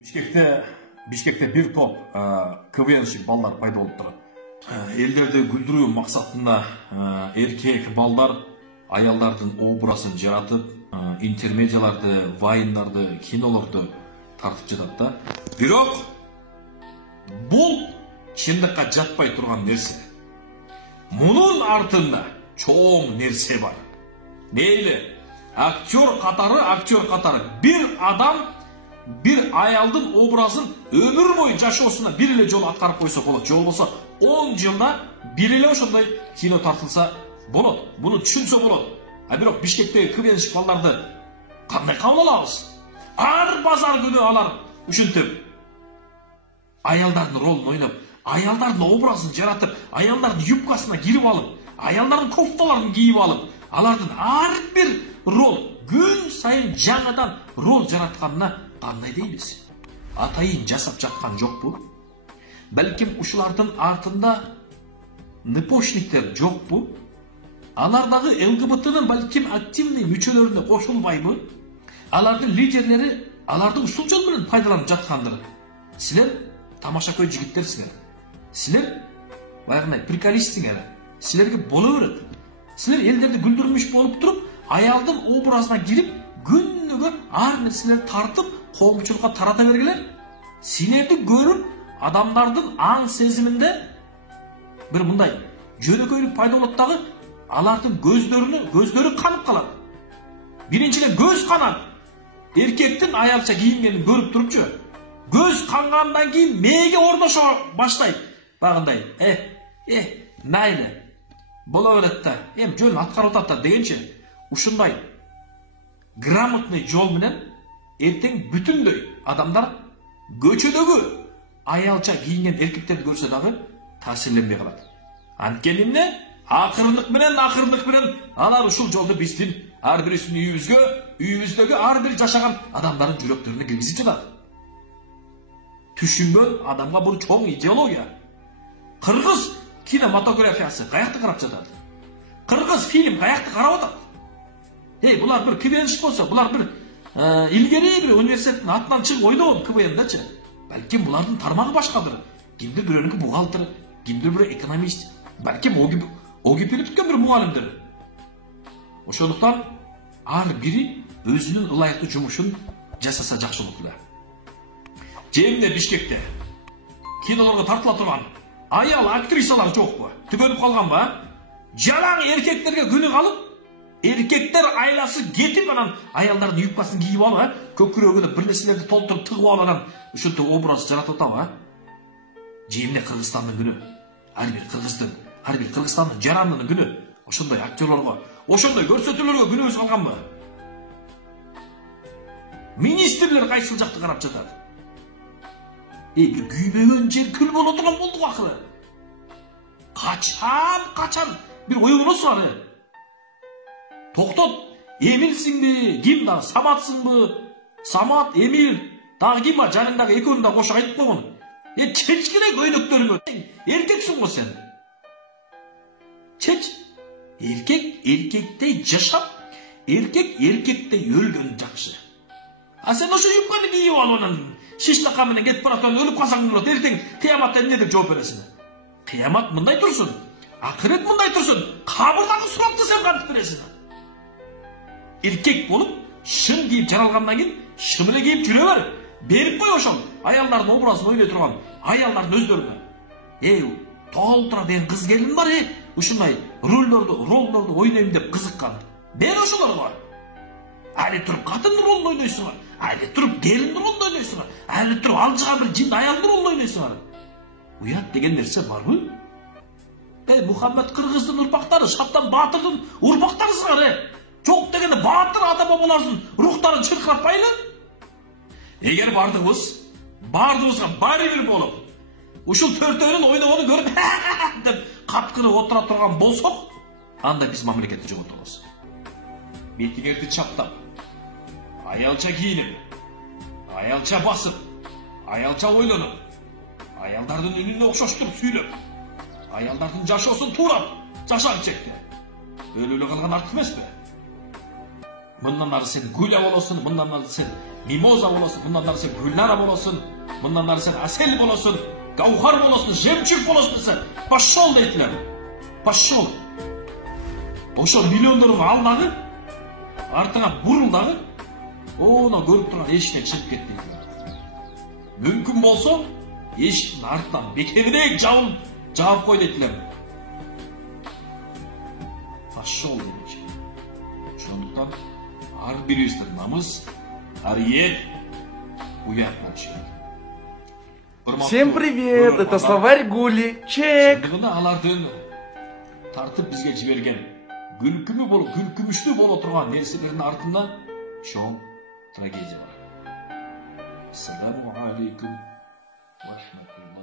Бишкекте bir топ КВНшік балдар пайда болып тұр. Елдерді күлдіру мақсатында еркек балдар аялдардың образын жаратып, интермедиаларды, вайндарды, киноларды тартып жатады. Бирок бұл шындыққа жатпай тұрған нәрсе. Мұның артында чоң нәрсе бар. Мейлі актер қатары bir адам bir аялдың образын өмір бойы жашоосуна бир эле жолу аткарып койсо болот. Жол болсо 10 жылда бир эле ошондой кино тартылса болот. Буну түшүнсө болот. А бирок Бишкектеги КВНшік балдарды кандай кабыл алабыз? Ар базар күнү алар ушинтип аялдардын ролун ойноп, аялдардын образын жаратып, аялдардын юбкасына кирип алып, аялдардын кофталарын кийип алып, алардын ар бир рол күн сайын жаңадан рол жаратканына кандай дейбиз? Атайын жасап жаткан жокпу? Балким ушулардын артында непошниктер жокпу? Алардагы ЛГБТнын балким активный мүчөлөрүнө кошулбайбы? Алардын лидерлери алардын ушул жол менен пайдаланып жаткандыр. Силер тамаша көй жигиттерсиңер. Силер баягындай приколисттиңер. Силерге боло берет. Силер элдерди күлдүрмүш болуп туруп, аялдын образына кирип, күнүгө ар нерселерди тартып, коомчулукка тарата бергилер. Силерди көрүп, адамдардын аң сезиминде бир мындай жөнөкөйлүк пайда болот дагы, алардын көздөрү канып калат. Биринчиден көз канат. Эркектин аялча кийингенин көрүп турупчу. Көз кангандан кийин мээге орношо баштайт. Багындай, найли. Боло берет да, жөнүн аткарып атат да дегенчи. Ушундай грамотный жол менен эртең бүтүндөй адамдар көчөдөгү аялча кийинген эркектерди көрсө дагы таасирленбей калат. Анткени эмне? Акырындык менен алар ушул жолду биздин ар бирибиздин үйүбүздөгү ар бир жашаган адамдардын жүрөктөрүнө киргизип жатат. Түшүнгөн адамга бул чоң идеология. Кыргыз кинематографиясы каякты карап жатат? Кыргыз фильм каякты карап атат? Булар бир КВНшік болсо, булар бир илгери бир университеттин атынан чыгып ойногон КВНдачы. Балким булардын тармагы башкадыр. Кимдир бирөөнүкү бухгалтер, кимдир бирөө экономист, балким ОГП'ни бүткөн бир мугалимдир. Ошондуктан ар бири өзүнүн ылайыктуу жумушун жасаса жакшы болот эле. Жемде Бишкекте кинолорго тартыла турган аял актрисалар жокпу? Түгөнүп калганбы? Жалаң эркектерге күнү калып, эркектер айласы кетип анан аялдардын юбкасын кийип алып, көкүрөгүнө бир нерселерди толтуруп тыгып алып анан ушинтип образ жаратып атабы? Жемде Кыргызстандын күнү, ар бир Кыргызстандын жарандын күнү, ошондой актерлорго, ошондой көрсөтүүлөргө күнүбүз калганбы? Министрлер кайсыл жакты карап жатат? Бир күйбөгөн жер күл боло турган болдук акыры. Качан бир оюносуңар? Токтот, Эмилсиңби, ким да, Саматсыңбы? Самат, Эмил, дагы ким бар? Жаныңдагы экөөнү да кошо айтып койгон. Чечкине көйнөктөрүңө. Эркексиң го сен. Чеч. Эркек эркектей жашап, эркек эркектей өлгөн жакшы. А сен ошо юбканы кийип алып анан шиштака менен кетип баратан өлүп калсаң болот. Эртең кыяматта эмне деп жооп бересиң? Кыямат мындай турсун. Акырет мындай турсун. Кабырдагы сурапты сен кантип бересиң? Эркек болуп, шын кийип жаралгандан кийин шым эле кийип жүрө бер. Берип кой ошол аялдардын образын ойной турган аялдардын өздөрүнө. Толтура деген кыз келин бар, ушундай ролдорду ойнойм деп кызыккан. Бер ошолорго. Али туруп катын ролун ойнойсуңар, али туруп келин ролун ойнойсуңар, али туруп алжыган бир жин аялдын ролун ойнойсуңар. Уят деген нерсе барбы? Мухаммед Кыргыздын урпактары, Шаттан Баатырдын урпактарысыңар. Жок дегенде Баатыр ата бабаларыбыздын рухтарын чыркыратпайлы? Эгер бардыгыбызга баары бир болуп, ушул төртөөнүн ойногонун көрүп деп капкырып отура турган болсок, анда биз мамлекетти жоготобуз. Бетиңерди чаптап, аялча кийинип, аялча басып, аялча ойлонуп, аялдардын үнүнө окшоштуруп сүйлөп, аялдардын жашоосун туурап, жашак чекти. Өлүлө калган артык эмеспи? Мындан ары сен гуля болосуң, мындан ары сен Mimoza боласың, мындан ары сен Гүлнара боласың, мындан ары сен Асел боласың, Гаухар боласың, Жемчуг боласың десе, пошел дейтілер. Пошел. Ошо миллиондорун ал дагы, артыңа бурул дагы, оны көрүп турган эшиктен чыгып кет дейтилер. Мүмкүн болсо, эшиктин артынан бекердек жаап кой дейтилер. Пошел демекчи. Ошондуктан ар бирибиздин намыс, ар ел уят болуш керек. Всем привет, это словарь Гули. Чек. Алардын тартып бизге жиберген күлкүмүштүү боло турган нерселердин артында чоң трагедия бар. Ассаламу алейкум ва рахматуллах.